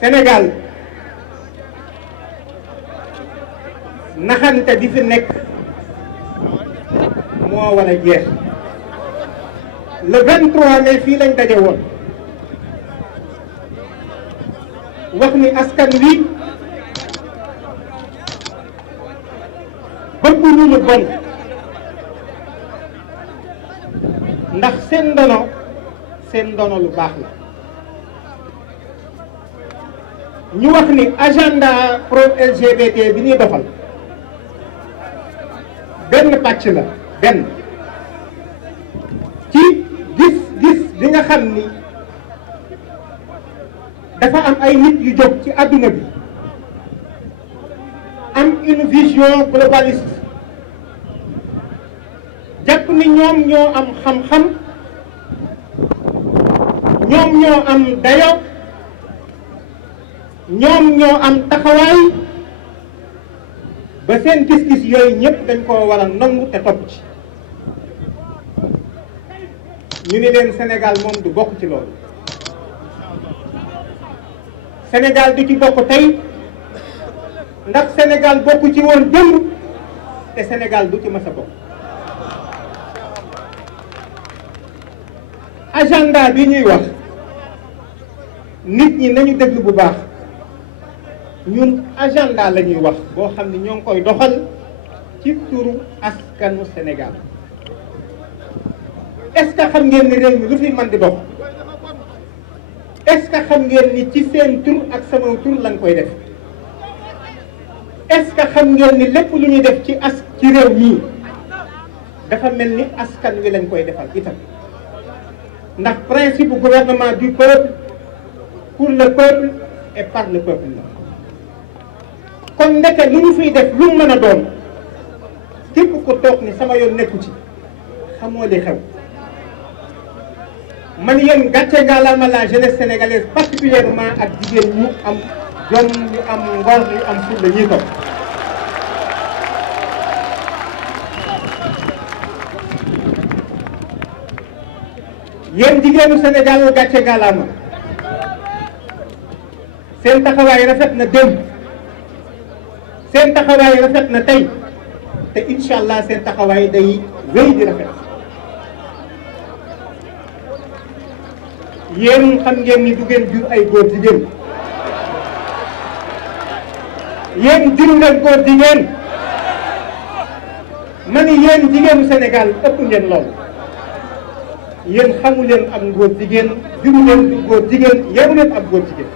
Sénégal naxante bi fi nekk moo war a jeex. Le 23 mai fii lañ daje woon wax ni askan wi bëgguñu lu bon ndax seen ndono lu baax la. ñu wax ni agenda pro LGBT bi ñuy doxal benn pàcc la benn ci gis-gis bi nga xam ni dafa am ay nit yu jóg ci àdduna bi am une vision globaliste jàpp ni ñoom ñoo am xam-xam ñoom ñoo am dayo ñoom ñoo am taxawaay ba seen gis-gis yooyu ñëpp dañ koo war a nangu te topp ci. ñu ni leen Sénégal moom du bokk ci loolu. Sénégal du ci bokk tey ndax Sénégal bokk ci woon démb te Sénégal du ci mës a bokk. agenda bi ñuy wax nit ñi nañu déglu bu baax. ñun agenda la ñuy wax boo xam ne ñoo ngi koy doxal ci turu askanu Sénégal. est-ce que xam ngeen ni réew mi lu fi mën di dox est-ce que xam ngeen ni ci seen tur ak sama tur lañ koy def est-ce que xam ngeen ni lépp lu ñuy def ci réew mii dafa mel ni askan wi lañ koy defal itam ndax principe gouvernement du peuple pour le peuple et par le peuple la. kon ndeke lu ñu fiy def lu mu mën a doon képp ko toog ni sama yoon nekku ci xamoo li xew. man yéen gàcce ngalaama la jeunesse sénégalaise particulièrement ak jigéen ñu am jom ñu am ngor ñu am fulla ñuy toog. yéen jigéenu Sénégal gàcce ngalaama seen taxawaay rafet na démb. seen taxawaay rafet na tey te incha allah seen taxawaay day wéy di rafet. yéen xam ngeen ni du ngeen jur ay góor jigéen yéen jur ngeen góor jigéen ma ni yéen jigéenu Sénégal ëpp ngeen lool. yéen xamu leen am góor jigéen juru leen du góor jigéen yaru leen am góor jigéen.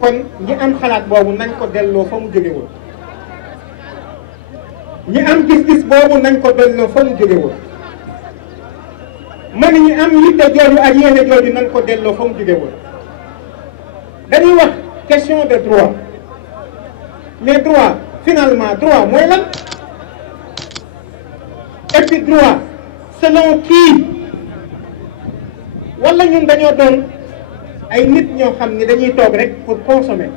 kon ñi am xalaat boobu nañ ko delloo fa mu jóge woon ñi am gis-gis boobu nañ ko delloo fa mu jóge woon ma ni ñi am yitte jooju ak yéene jooju nañ ko delloo fa mu jóge woon. dañuy wax question de droit mais droit finalement droit mooy lan et puis droit selon qui wala ñun dañoo doon ay nit ñoo xam ni dañuy toog rek pour consommer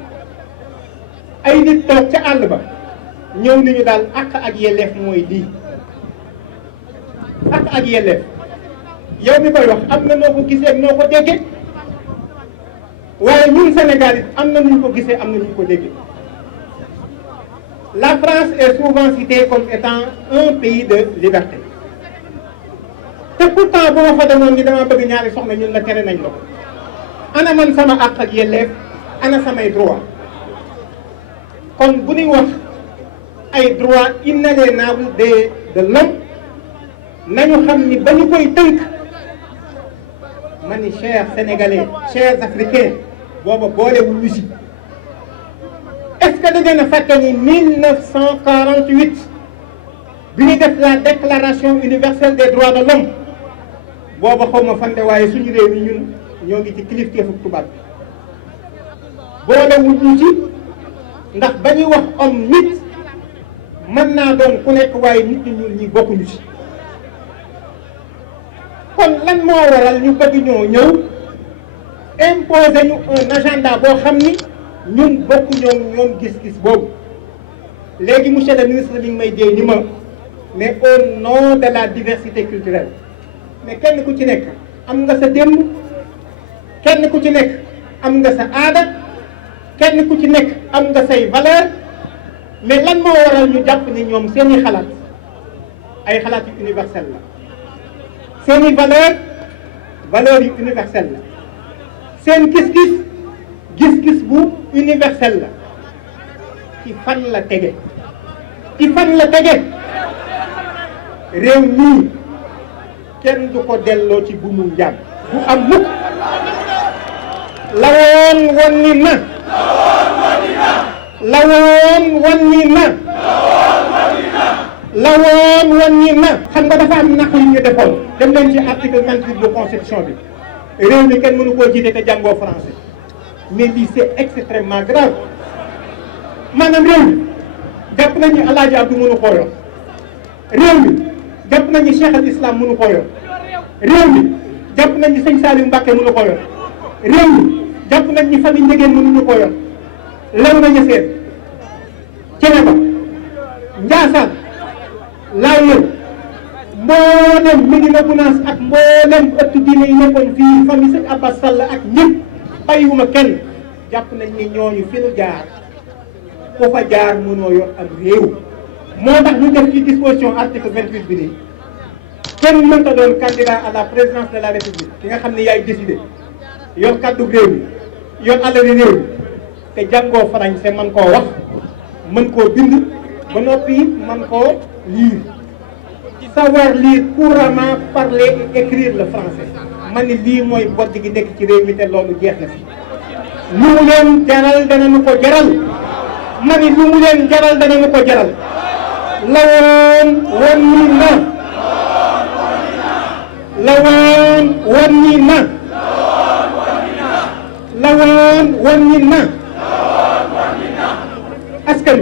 ay nit toog ca àll ba ñëw ni ñu daal àq ak yelleef mooy lii àq ak yelleef yow mi koy wax am na noo ko gisee ak noo ko déggee waaye ñun Sénégal it am na nu ñu ko gisee am na nu ñu ko déggee. La France est souvent citée comme étant un pays de liberté te pourtant bu ma fa demoon ni dama bëgg ñaari soxna ñun la tere nañ la ko. ana man sama àq ak yelleef ana samay droit kon bu ñuy wax ay droit inaliénable de l'homme nañu xam ni ba ñu koy tënk ma ni chers sénégalais chers africains booba boolewul lu si. est-ce que da ngeen a fàtte ni 1948 bi ñu def la déclaration universelle des droits de l'homme booba xaw ma fande waaye suñu réew mi ñun ñoo ngi ci kilifteefu tubaab bi boolewul ñu ci ndax ba ñuy wax homme nit mën naa doon ku nekk waaye nit ñi ñun ñi bokkuñu ci. kon lan moo waral ñu bëgg ñoo ñëw imposer ñu un agenda boo xam ni ñun bokk ñoom gis-gis boobu. léegi monsieur le ministre mi ngi may dee ni ma mais au nom de la diversité culturelle mais kenn ku ci nekk am nga sa démb kenn ku ci nekk am nga sa aada kenn ku ci nekk am nga say valeur mais lan moo waral ñu jàpp ni ñoom seeni xalaat ay xalaat yu universel la seeni valeur yu universel la seen gis-gis bu universel la ci fan la tege réew mii kenn du ko delloo ci bu mu njaam bu am mukk lawoon wonni na xam nga dafa am naq yu ñu defoon dem leen ci article 28 de constitution bi réew mi kenn mënu koo jiite te jàngoo français mais lii c'est extrêmement grave maanaam réew mi jàpp nañu Alaaji Abdou mënu koo yor réew mi jàpp nañu Cheikh al Islam mënu koo yor réew mi jàpp nañu Sëñ Saliou Mbacké mënu koo yor réew mi jàpp nañu famille Ndiéguène mënuñu koo yor lew nañu seet Ceneba Njaasaan Laayeen mboolem Médina Gounass ak mboolem ëttu diine yi nekkoon fii famille Sëñ Abbas Sall ak ñëpp bàyyiwuma kenn jàpp nañ ni ñooñu fi nu jaar ku fa jaar mënoo yor ak réew moo tax ñu def ci disposition article 28 bi nii kenn mënta doon candidat à la présidence de la république ki nga xam ne yaay décidé yor kàddu réew mi yor alali réew mi te jàngoo français man koo wax mën koo bind ba noppi man koo lire savoir lire couramment parler et écrire le français ma ni lii mooy bodd gi nekk ci réew mi te loolu jeex na fi lu mu leen jaral danañu ko jaral ma ni lu mu leen jaral danañu ko jaral lawoon wonni na lawoon wonni na lawoon wonni na askan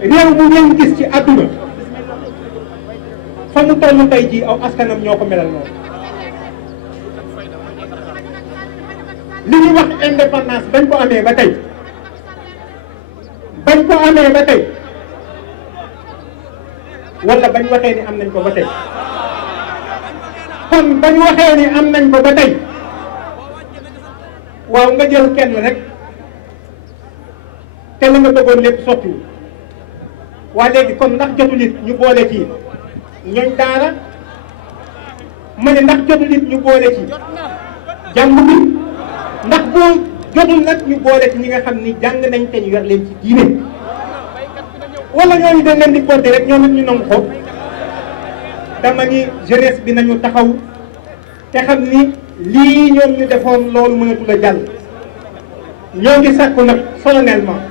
wi réew bu ngeen gis ci àdduna fa mu toll tey jii aw askanam ñoo ko melal noonu li ñuy wax indépendance bañ ko amee ba tey wala bañ waxee ni am nañ ko ba tey kon bañ waxee ni am nañ ko ba tey waaw nga jël kenn rek te la nga bëggoon lépp sottiwul waa léegi kon ndax jotul it ñu boole ci ñooñ daara ma ne ndax jotul it ñu boole ci jàng bi ndax boo jotul nag ñu boole ci ñi nga xam ni jàng nañ te ñu yor leen ci diine wala ñooñu dañ leen di compter rek ñoom it ñu nangu ko dama ni jeunesse bi nañu taxaw te xam ni lii ñoom ñu defoon loolu mënatul a jàll ñoo ngi sàkku nag solennellement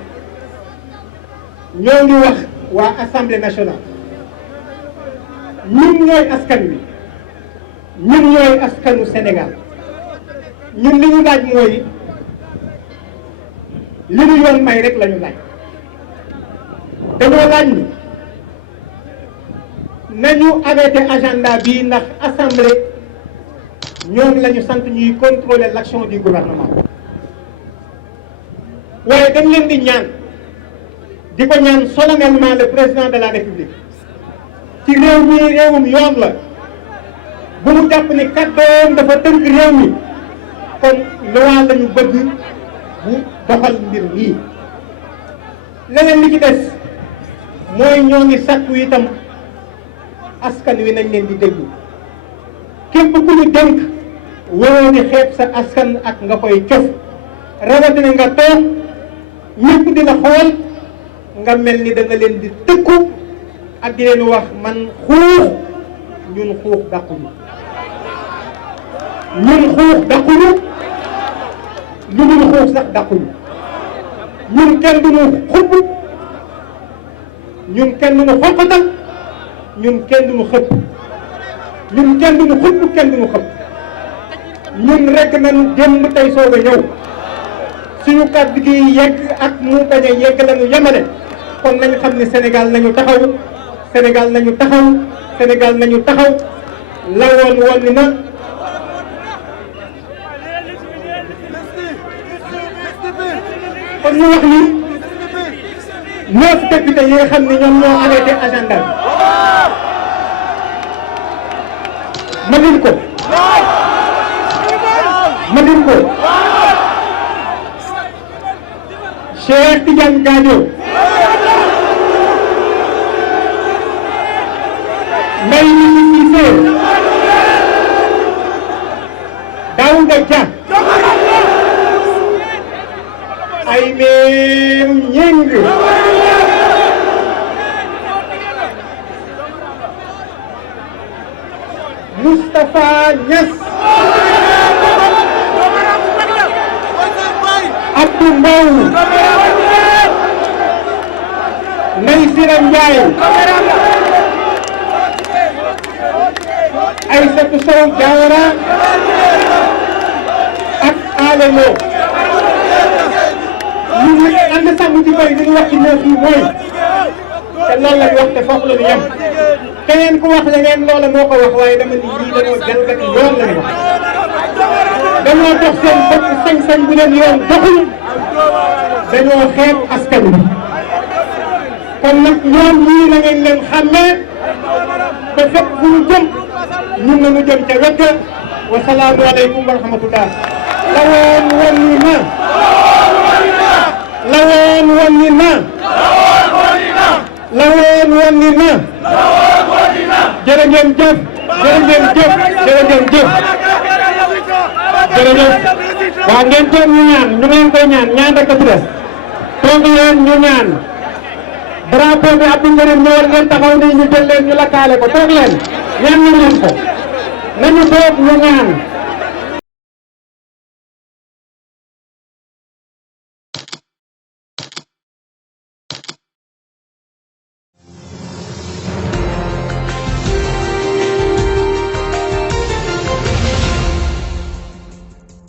ñoo ngi wax waa assemblée nationale ñun ñooy askan wi ñun ñooy askanu Sénégal ñun li ñu laaj mooy li ñu yoon may rek la ñu laaj dañoo laaj ni nañu arrêté agenda bi ndax assemblée ñoom la ñu sant ñuy contrôler l'action du gouvernement waaye dañ leen di ñaan di ko ñaan solennellement le président de la république ci réew mi réewum yoon la bu mu jàpp ni kàddoom dafa tënk réew mi kon loi la ñu bëgg bu doxal mbir mii leneen li ci des mooy ñoo ngi sàkku itam askan wi nañ leen di déglu képp ku ñu dénk waroo di xeeb sa askan ak nga koy cof rawatina nga toog ñëpp di la xool nga mel ni da nga leen di tëkku ak di leen wax man xuux ñun xuux dàquñu ñun xuux dàquñu lu dul xuux sax dàquñu ñun kenn du ñu xubb ñun kenn du ñu xoqatal ñun kenn du ñu xëpp ñun kenn du ñu xubb kenn du ñu xëpp ñun rek nañu démb tey soog a ñëw suñu kàddu gi yegg ak mu bañ a yegg lañu yemale kon nañu xam ne Sénégal nañu taxaw Sénégal nañu taxaw Sénégal nañu taxaw lawoon woon ni na kon ñu wax ni 9 députés yi nga xam ne ñoom ñoo arrêté agenda bi ma lim ko ma dim ko Cheikh Tidiane Gadio Mbaye Cissé Daouda Dia Aymérou Gningue Moustapha Niass Abdou Mbow Ndeye Sira Ndiaye Aïssatou Sow Diawara ak Alé Lo ñu ngi ànd sàmm ci bëri li ñu wax ci neuf yi mooy te loolu la ñu wax te foofu la ñu yem keneen ku wax leneen loola moo ko wax waaye dama ni lii dañoo jalgati yoon la ñu wax dañoo dox seen bopp sañ-sañ bu leen yoon doxul dañoo xeeb askan wi kon nag ñoom ñii na ngeen leen xàmmee te fépp fu ñu jëm ñun na ñu jëm ca wet ga wa salaamu aleykum wa rahmatullah la woon woon ni na la woon woon ni na la woon woon ni na jërë ngeen jëf jërë ngeen jëf jërë ngeen jëf jërëjëf waaw ngeen toog ñu ñaan ñu ngeen koy ñaan rek a ci des toog leen ñu ñaan drapeau bi Abdou Nguérim ñëwal ngeen taxaw ni ñu jël leen ñu lakkaale ko toog leen ñaan ñu leen ko nañu toog ñu ñaan